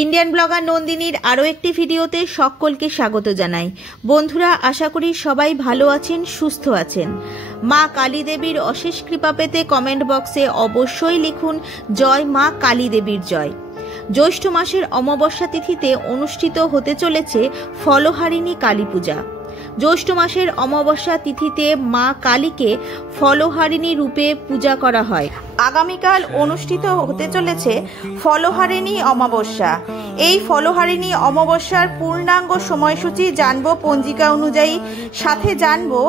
Indian blogger নন্দিনীর আরও একটি ভিডিওতে সকলকে স্বাগত জানাই। বন্ধুরা, আশা করি সবাই ভালো আছেন, সুস্থ আছেন। মা কালী দেবীর অশেষ কৃপা পেতে কমেন্ট বক্সে অবশ্যই লিখুন জয় মা কালী দেবীর জয়। জ্যৈষ্ঠ মাসের অমাবস্যা তিথিতে অনুষ্ঠিত হতে চলেছে ফলহারিণী কালী পূজা। জ্যৈষ্ঠ মাসের অমাবস্যা তিথিতে মা কালীকে ফলহারিণী রূপে পূজা করা হয়। আগামীকাল অনুষ্ঠিত হতে চলেছে ফলহারিণী অমাবস্যা। এই ফলহারিণী অমাবস্যার পূর্ণাঙ্গ সময়সূচি জানবো পঞ্জিকা অনুযায়ী, সাথে জানবো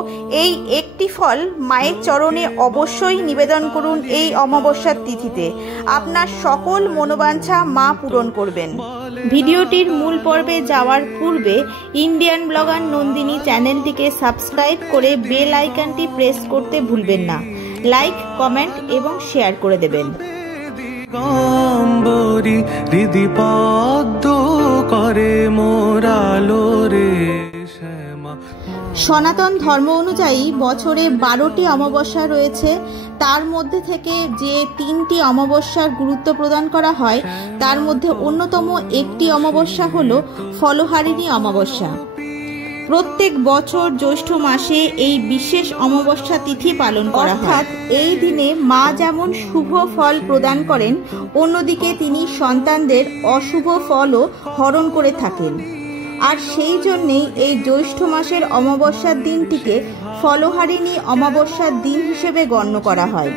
এই একটি ফল মায়ের চরণে অবশ্যই নিবেদন করুন। এই অমাবস্যার তিথিতে আপনার সকল মনোবাঞ্ছা মা পূরণ করবেন। ভিডিওটির মূল পর্বে যাওয়ার পূর্বে ইন্ডিয়ান ব্লগার নন্দিনী চ্যানেলটিকে সাবস্ক্রাইব করে বেল আইকনটি প্রেস করতে ভুলবেন না। লাইক, কমেন্ট এবং শেয়ার করে দেবেন। সনাতন ধর্ম অনুযায়ী বছরে 12টি অমাবস্যা রয়েছে। তার মধ্যে থেকে যে 3টি অমাবস্যার গুরুত্ব প্রদান করা হয়, তার মধ্যে অন্যতম একটি অমাবস্যা হল ফলহারিণী অমাবস্যা। প্রত্যেক বছর জ্যৈষ্ঠ মাসে এই বিশেষ অমাবস্যা তিথি পালন করা হয়। অর্থাৎ এই দিনে মা যেমন শুভ ফল প্রদান করেন, অন্যদিকে তিনি সন্তানদের অশুভ ফলও হরণ করে থাকেন। আর সেই জন্যেই এই জ্যৈষ্ঠ মাসের অমাবস্যার দিনটিকে ফলহারিণী অমাবস্যার দিন হিসেবে গণ্য করা হয়।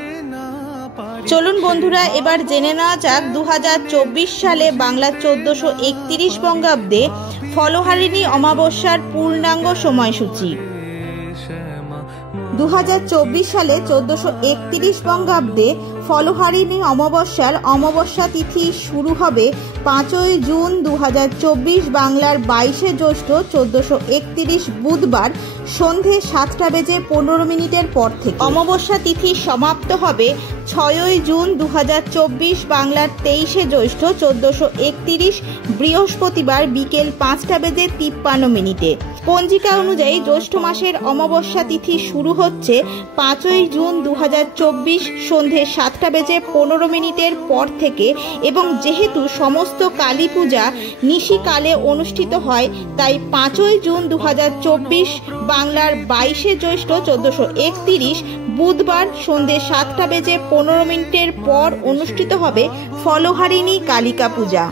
চলুন বন্ধুরা, এবার জেনে নেওয়া যাক 2024 সালে বাংলা 1431 বঙ্গাব্দে ফলহারিণী অমাবস্যার পূর্ণাঙ্গ সময়সূচি। 2024 সালে 1431 বঙ্গাব্দে ফলহারিণী অমাবস্যার অমাবস্যা তিথি শুরু হবে 5ই জুন 2024, বাংলার 22শে জ্যৈষ্ঠ 1431 বুধবার সন্ধে 7:15 পর থেকে। অমাবস্যা তিথি সমাপ্ত হবে 6ই জুন 2024, বাংলার 23শে জ্যৈষ্ঠ 1431 বৃহস্পতিবার বিকেল 5:53। পঞ্জিকা অনুযায়ী জ্যৈষ্ঠ মাসের অমাবস্যা তিথি শুরু হচ্ছে 5ই জুন 2024 সন্ধে 7:15 পর থেকে, এবং যেহেতু সমস্ত কালী পূজা নিশিকালে অনুষ্ঠিত হয়, তাই 5ই জুন 2024 বাংলার 22শে জ্যৈষ্ঠ 1431 বুধবার সন্ধে 7:15 পর অনুষ্ঠিত হবে ফলহারিণী কালিকা পূজা।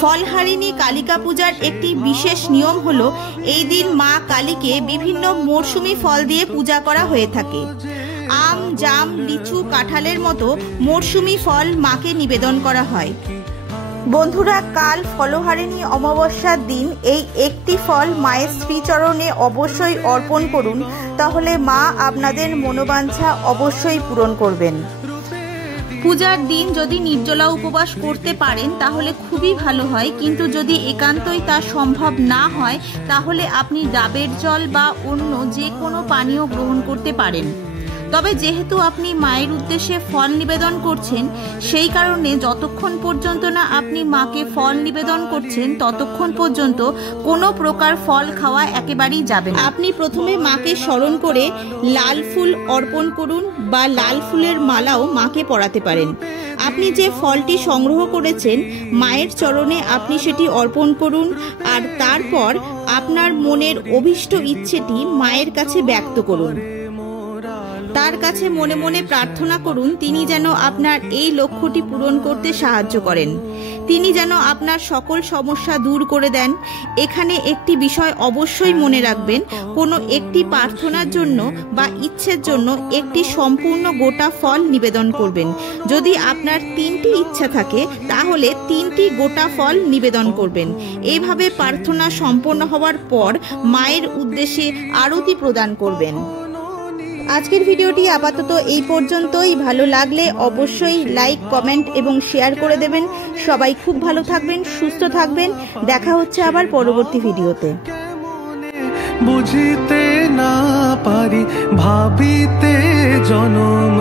ফলহারিণী কালিকা পূজার একটি বিশেষ নিয়ম হলো, এই দিন মা কালীকে বিভিন্ন মরশুমি ফল দিয়ে পূজা করা হয়ে থাকে। আম, জাম, লিচু, কাঁঠালের মতো মরশুমি ফল মাকে নিবেদন করা হয়। বন্ধুরা, কাল ফলহারিণী অমাবস্যার দিন এই একটি ফল মায়ের শ্রীচরণে অবশ্যই অর্পণ করুন, তাহলে মা আপনাদের মনোবাঞ্ছা অবশ্যই পূরণ করবেন। পূজার দিন যদি নির্জলা উপবাস করতে পারেন তাহলে খুবই ভালো হয়, কিন্তু যদি একান্তই তা সম্ভব না হয় তাহলে আপনি ডাবের জল বা অন্য যে কোনো পানীয় গ্রহণ করতে পারেন। তবে যেহেতু আপনি মায়ের উদ্দেশ্যে ফল নিবেদন করছেন, সেই কারণে যতক্ষণ পর্যন্ত না আপনি মাকে ফল নিবেদন করছেন ততক্ষণ পর্যন্ত কোনো প্রকার ফল খাওয়া একেবারেই যাবে না। আপনি প্রথমে মাকে স্মরণ করে লাল ফুল অর্পণ করুন বা লাল ফুলের মালাও মাকে পরাতে পারেন। আপনি যে ফলটি সংগ্রহ করেছেন মায়ের চরণে আপনি সেটি অর্পণ করুন, আর তারপর আপনার মনের অভীষ্ট ইচ্ছেটি মায়ের কাছে ব্যক্ত করুন। তার কাছে মনে মনে প্রার্থনা করুন তিনি যেন আপনার এই লক্ষ্যটি পূরণ করতে সাহায্য করেন, তিনি যেন আপনার সকল সমস্যা দূর করে দেন। এখানে একটি বিষয় অবশ্যই মনে রাখবেন, কোনো একটি প্রার্থনার জন্য বা ইচ্ছের জন্য একটি সম্পূর্ণ গোটা ফল নিবেদন করবেন। যদি আপনার 3টি ইচ্ছা থাকে তাহলে 3টি গোটা ফল নিবেদন করবেন। এইভাবে প্রার্থনা সম্পন্ন হওয়ার পর মায়ের উদ্দেশ্যে আরতি প্রদান করবেন। আজকের ভিডিওটি আপাতত এই পর্যন্তই। ভালো লাগলে অবশ্যই লাইক, কমেন্ট এবং শেয়ার করে দেবেন। সবাই খুব ভালো থাকবেন, সুস্থ থাকবেন। দেখা হচ্ছে আবার পরবর্তী ভিডিওতে। বুঝিতে না পারি ভাবিতে জনম